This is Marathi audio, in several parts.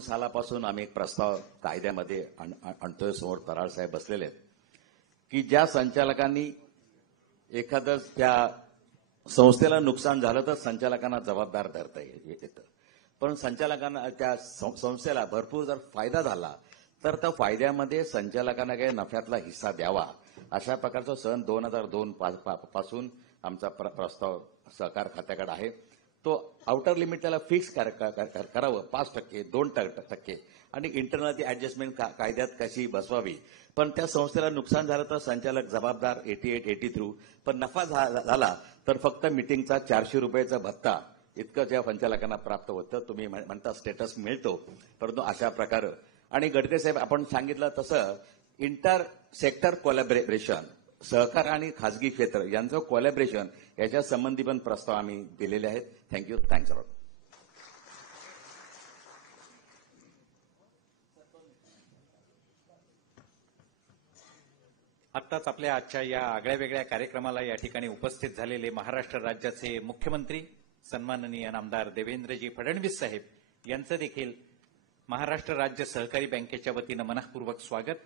सालापासून आम्ही एक प्रस्ताव कायद्यामध्ये आणतोय. समोर तराळ साहेब बसलेले आहेत की ज्या संचालकांनी एखादं त्या संस्थेला नुकसान झालं तर संचालकांना जबाबदार धरता येतं, पण संचालकांना त्या संस्थेला भरपूर जर फायदा झाला तर त्या फायद्यामध्ये संचालकांना काही नफ्यातला हिस्सा द्यावा, अशा प्रकारचा सन 2002 पासून आमचा प्रस्ताव सहकार खात्याकडे आहे. तो आउटर लिमिट त्याला फिक्स करावं 5%, 2% आणि इंटरनल ती ऍडजस्टमेंट कायद्यात कशी बसवावी. पण त्या संस्थेला नुकसान झालं तर संचालक जबाबदार 88, 83. पण नफा झाला तर फक्त मिटिंगचा 400 रुपयाचा भत्ता इतकं ज्या संचालकांना प्राप्त होतं. तुम्ही म्हणता स्टेटस मिळतो, परंतु अशा प्रकारे. आणि गडकरी साहेब आपण सांगितलं तसं इंटर सेक्टर कोलॅबोरेशन, सहकार आणि खासगी क्षेत्र यांचं कोलॅबोरेशन याच्या संबंधी पण प्रस्ताव आम्ही दिलेले आहेत. थँक्यू. Thanks a lot. आत्ताच आपल्या आजच्या या आगळ्या वेगळ्या कार्यक्रमाला या ठिकाणी उपस्थित झालेले महाराष्ट्र राज्याचे मुख्यमंत्री सन्माननीय नामदार देवेंद्रजी फडणवीस साहेब यांचं देखील महाराष्ट्र राज्य सहकारी बँकेच्या वतीनं मनःपूर्वक स्वागत.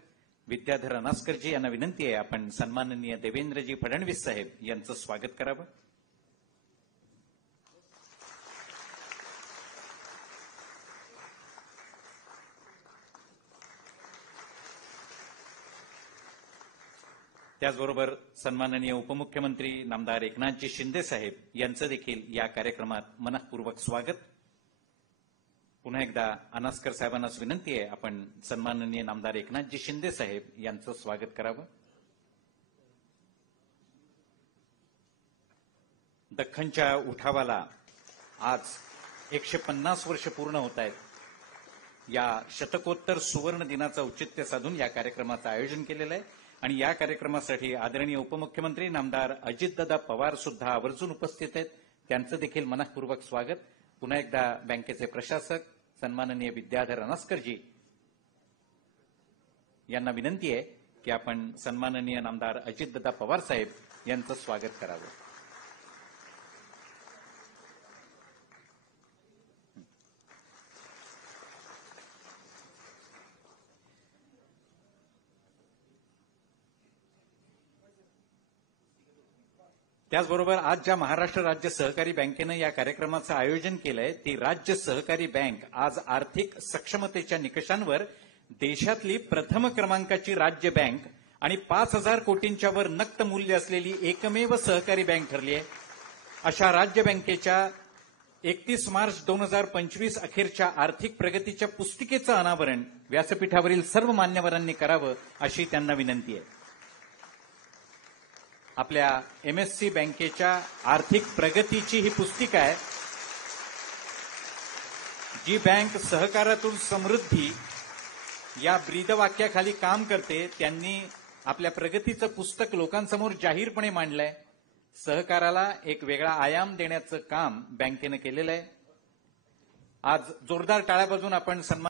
विद्याधर अनास्करजी यांना विनंती आहे आपण सन्माननीय देवेंद्रजी फडणवीस साहेब यांचं स्वागत करावं. त्याचबरोबर सन्माननीय उपमुख्यमंत्री नामदार एकनाथजी शिंदे साहेब यांचं देखील या कार्यक्रमात मनःपूर्वक स्वागत. पुन्हा एकदा अनास्कर साहेबांनाच विनंती आहे आपण सन्माननीय नामदार एकनाथजी शिंदे साहेब यांचं स्वागत करावं. दख्खनच्या उठावाला आज 150 वर्ष पूर्ण होत आहेत. या शतकोत्तर सुवर्ण दिनाचं औचित्य साधून या कार्यक्रमाचं आयोजन केलेलं आहे आणि या कार्यक्रमासाठी आदरणीय उपमुख्यमंत्री नामदार अजितदादा पवार सुद्धा आवर्जून उपस्थित आहेत. त्यांचं देखील मनःपूर्वक स्वागत. पुन्हा एकदा बँकेचे प्रशासक सन्माननीय विद्याधर अनास्करजी यांना विनंती आहे की आपण सन्माननीय नामदार अजितदादा पवार साहेब यांचं स्वागत करावं. त्याचबरोबर आज ज्या महाराष्ट्र राज्य सहकारी बँकेनं या कार्यक्रमाचं आयोजन केलंय ती राज्य सहकारी बँक आज आर्थिक सक्षमतेच्या निकषांवर देशातली प्रथम क्रमांकाची राज्य बँक आणि 5,000 कोटींच्या वर नक्त मूल्य असलेली एकमेव सहकारी बँक ठरली आहे. अशा राज्य बँकेच्या 31 मार्च 2025 अखेरच्या आर्थिक प्रगतीच्या पुस्तिकेचं अनावरण व्यासपीठावरील सर्व मान्यवरांनी करावं अशी त्यांना विनंती आहे. आपल्या MSC बँकेच्या आर्थिक प्रगतीची ही पुस्तिका आहे. जी बँक सहकारातून समृद्धी या ब्रीदवाक्याखाली काम करते त्यांनी आपल्या प्रगतीचं पुस्तक लोकांसमोर जाहीरपणे मांडलंय. सहकाराला एक वेगळा आयाम देण्याचं काम बँकेनं केलेलं आहे. आज जोरदार टाळ्या वाजवून आपण सन्मान